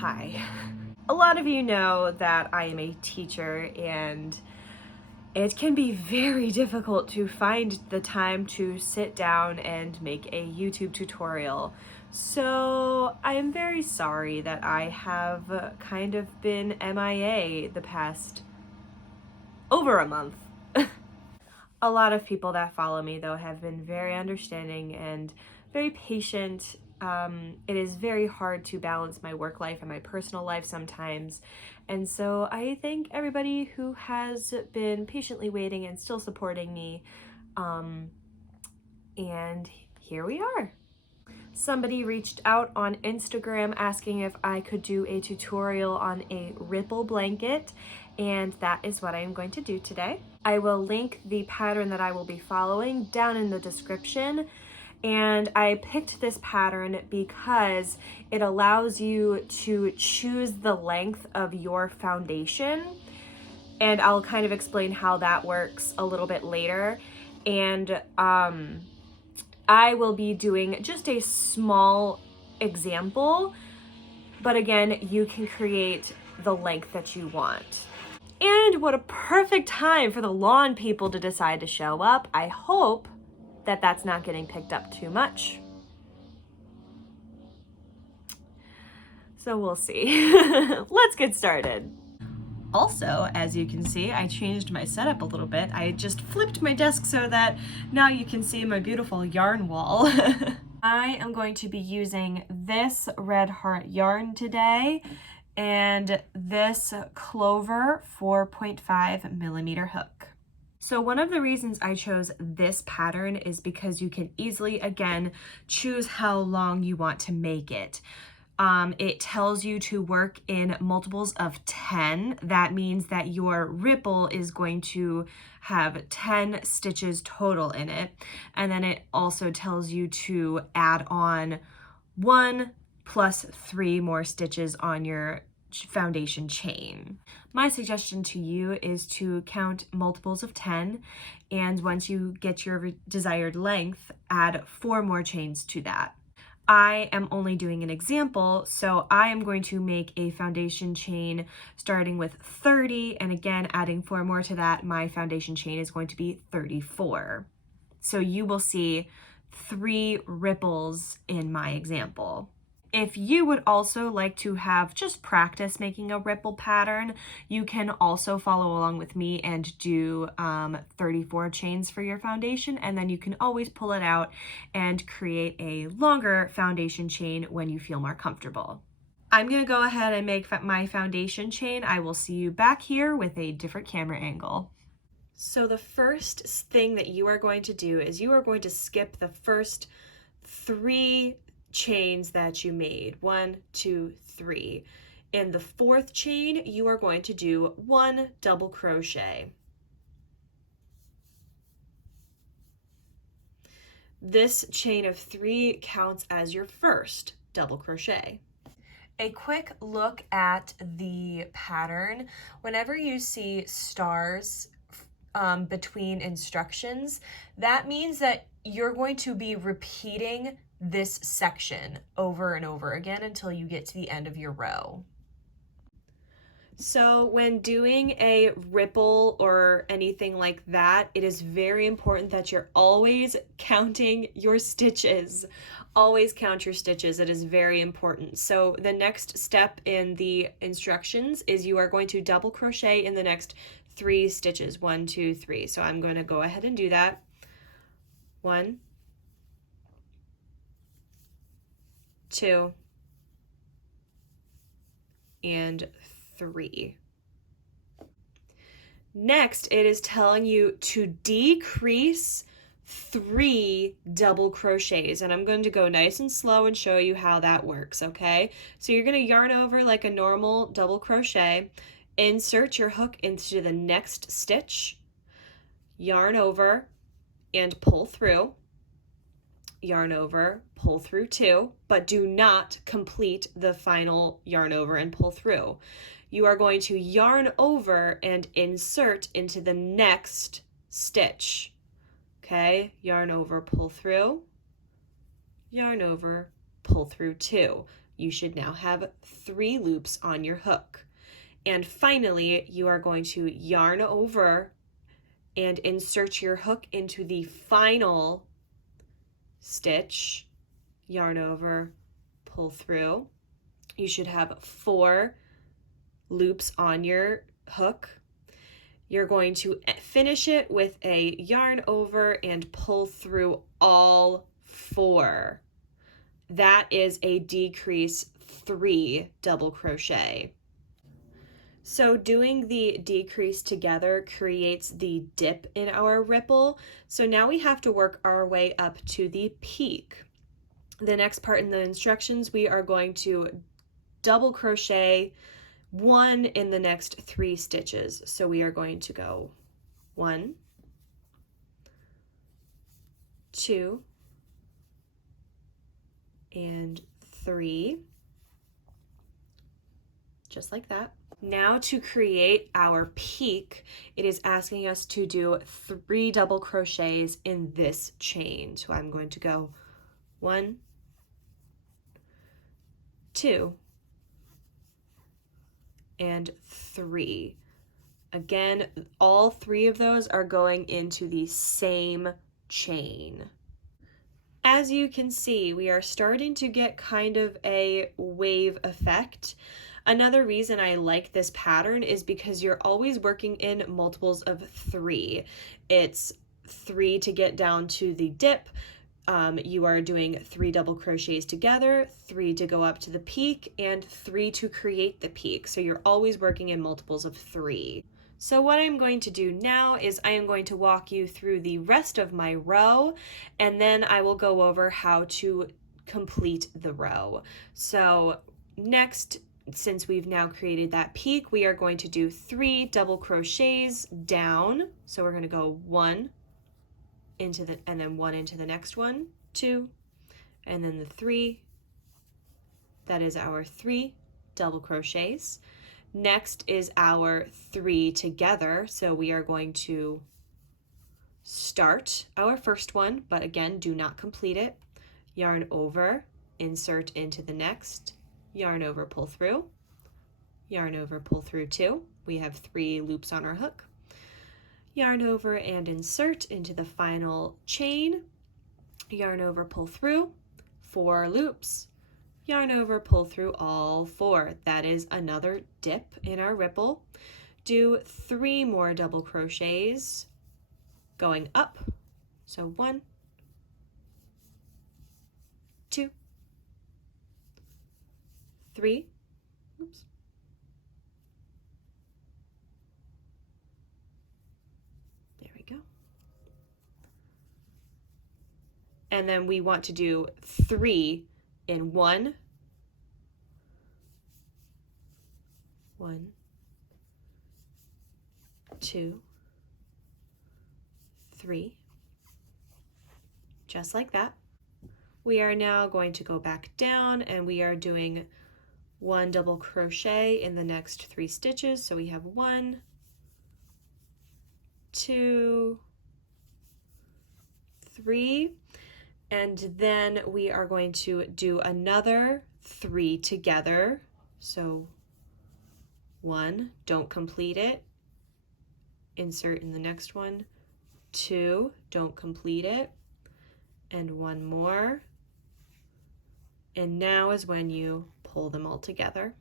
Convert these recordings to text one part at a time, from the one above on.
Hi. A lot of you know that I am a teacher, and it can be very difficult to find the time to sit down and make a YouTube tutorial. So I am very sorry that I have kind of been MIA the past over a month. A lot of people that follow me, though, have been very understanding and very patient. It is very hard to balance my work life and my personal life sometimes. And so I thank everybody who has been patiently waiting and still supporting me. And here we are. Somebody reached out on Instagram asking if I could do a tutorial on a ripple blanket, and that is what I am going to do today. I will link the pattern that I will be following down in the description, and I picked this pattern because it allows you to choose the length of your foundation, and I'll kind of explain how that works a little bit later. And I will be doing just a small example, but again, you can create the length that you want. And what a perfect time for the lawn people to decide to show up. I hope that that's not getting picked up too much. So we'll see. Let's get started. Also, as you can see, I changed my setup a little bit. I just flipped my desk so that now you can see my beautiful yarn wall. I am going to be using this Red Heart yarn today and this Clover 4.5 millimeter hook. So one of the reasons I chose this pattern is because you can easily, again, choose how long you want to make it. It tells you to work in multiples of 10. That means that your ripple is going to have 10 stitches total in it. And then it also tells you to add on 1 plus 3 more stitches on your foundation chain. My suggestion to you is to count multiples of 10, and once you get your desired length, add 4 more chains to that. I am only doing an example, so I am going to make a foundation chain starting with 30, and again, adding 4 more to that, my foundation chain is going to be 34. So you will see 3 ripples in my example. If you would also like to have just practice making a ripple pattern, you can also follow along with me and do 34 chains for your foundation, and then you can always pull it out and create a longer foundation chain when you feel more comfortable. I'm going to go ahead and make my foundation chain. I will see you back here with a different camera angle. So the first thing that you are going to do is you are going to skip the first 3 chains that you made. 1, 2, 3. In the 4th chain, you are going to do 1 double crochet. This chain of 3 counts as your first double crochet. A quick look at the pattern. Whenever you see stars between instructions, that means that you're going to be repeating this section over and over again until you get to the end of your row. So when doing a ripple or anything like that, it is very important that you're always counting your stitches. Always count your stitches. It is very important. So the next step in the instructions is you are going to double crochet in the next 3 stitches. 1, 2, 3. So I'm going to go ahead and do that. 1, 2, and 3. Next, it is telling you to decrease 3 double crochets, and I'm going to go nice and slow and show you how that works, okay? So you're going to yarn over like a normal double crochet, insert your hook into the next stitch, yarn over and pull through, yarn over, pull through 2, but do not complete the final yarn over and pull through. You are going to yarn over and insert into the next stitch. Okay, yarn over, pull through, yarn over, pull through 2. You should now have 3 loops on your hook. And finally, you are going to yarn over and insert your hook into the final stitch, yarn over, pull through. You should have 4 loops on your hook. You're going to finish it with a yarn over and pull through all 4. That is a decrease 3 double crochet. So doing the decrease together creates the dip in our ripple. So now we have to work our way up to the peak. The next part in the instructions, we are going to double crochet 1 in the next 3 stitches. So we are going to go 1, 2, and 3, just like that. Now to create our peak, it is asking us to do 3 double crochets in this chain. So I'm going to go 1, 2, and 3. Again, all 3 of those are going into the same chain. As you can see, we are starting to get kind of a wave effect. Another reason I like this pattern is because you're always working in multiples of 3. It's 3 to get down to the dip. You are doing 3 double crochets together, 3 to go up to the peak, and 3 to create the peak. So you're always working in multiples of 3. So what I'm going to do now is I am going to walk you through the rest of my row, and then I will go over how to complete the row. So next, since we've now created that peak, we are going to do 3 double crochets down. So we're going to go 1 into the, and then 1 into the next one, 2, and then the 3. That is our 3 double crochets. Next is our 3 together. So we are going to start our first one, but again, do not complete it. Yarn over, insert into the next, yarn over, pull through, yarn over, pull through 2. We have 3 loops on our hook. Yarn over and insert into the final chain, yarn over, pull through, 4 loops, yarn over, pull through all 4. That is another dip in our ripple. Do 3 more double crochets going up. So 1, 2, 3, oops, there we go. And then we want to do 3 in 1, 1, 2, 3, just like that. We are now going to go back down and we are doing 1 double crochet in the next 3 stitches. So we have 1, 2, 3, and then we are going to do another 3 together. So 1, don't complete it, insert in the next one, 2, don't complete it, and 1 more. And now is when you pull them all together.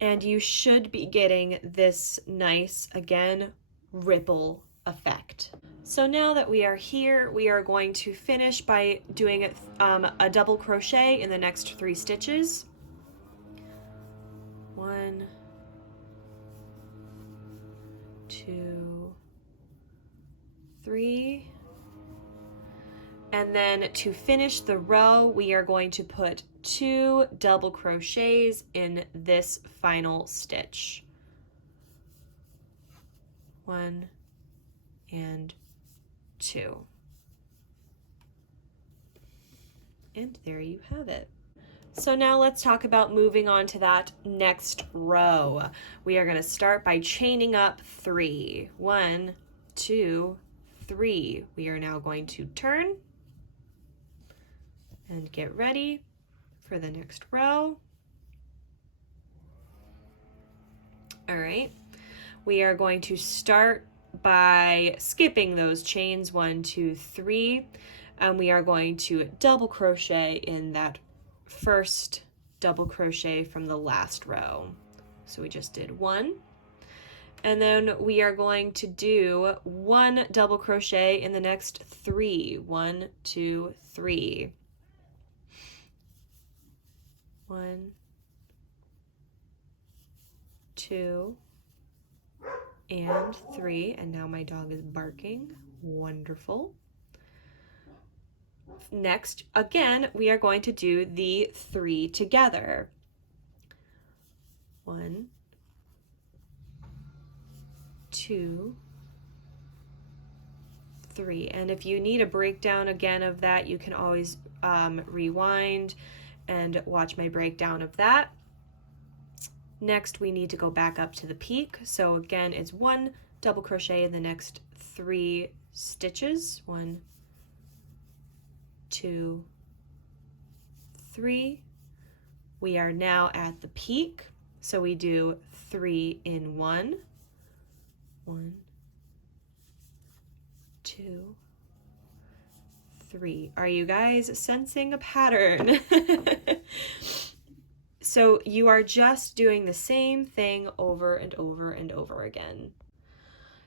And you should be getting this nice, again, ripple effect. So now that we are here, we are going to finish by doing a double crochet in the next 3 stitches. 1, 2, 3. And then to finish the row, we are going to put 2 double crochets in this final stitch. 1 and 2. And there you have it. So now let's talk about moving on to that next row. We are going to start by chaining up 3. 1, 2, 3. We are now going to turn and get ready for the next row. All right, we are going to start by skipping those chains 1, 2, 3, and we are going to double crochet in that first double crochet from the last row. So we just did 1, and then we are going to do 1 double crochet in the next 3. 1, 2, 3. 1, 2, and 3, and now my dog is barking. Wonderful. Next, again, we are going to do the 3 together. 1, 2, 3. And if you need a breakdown again of that, you can always rewind and watch my breakdown of that. Next, we need to go back up to the peak. So again, it's 1 double crochet in the next 3 stitches. 1, 2, 3. We are now at the peak, so we do 3 in 1. 1, 2, 3. Are you guys sensing a pattern? So you are just doing the same thing over and over and over again.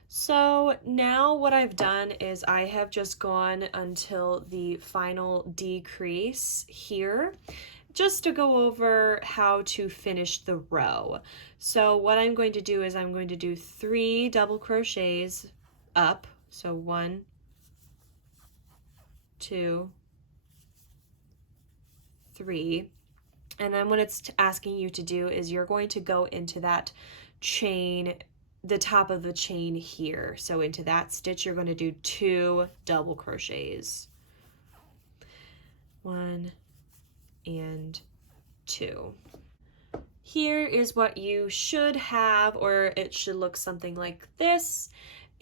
So now what I've done is I have just gone until the final decrease here, just to go over how to finish the row. So what I'm going to do is I'm going to do 3 double crochets up. So 1, 2, 3. And then what it's asking you to do is you're going to go into that chain, the top of the chain here. So into that stitch, you're going to do 2 double crochets. 1 and 2. Here is what you should have, or it should look something like this.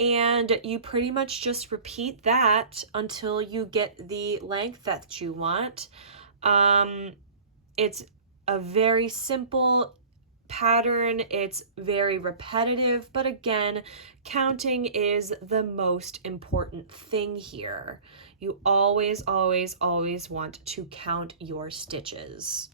And you pretty much just repeat that until you get the length that you want. It's a very simple pattern. It's very repetitive, but again, counting is the most important thing here. You always, always, always want to count your stitches.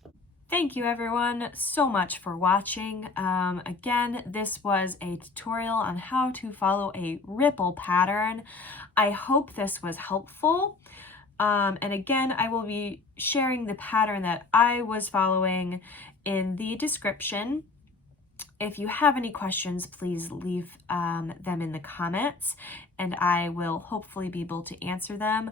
Thank you everyone so much for watching. Again, this was a tutorial on how to follow a ripple pattern. I hope this was helpful. And again, I will be sharing the pattern that I was following in the description. If you have any questions, please leave them in the comments, and I will hopefully be able to answer them.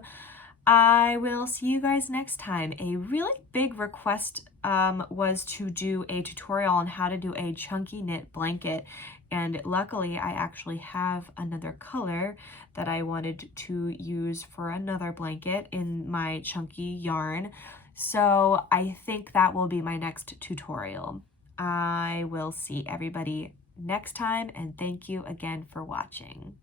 I will see you guys next time. A really big request was to do a tutorial on how to do a chunky knit blanket. And luckily, I actually have another color that I wanted to use for another blanket in my chunky yarn. So I think that will be my next tutorial. I will see everybody next time, and thank you again for watching.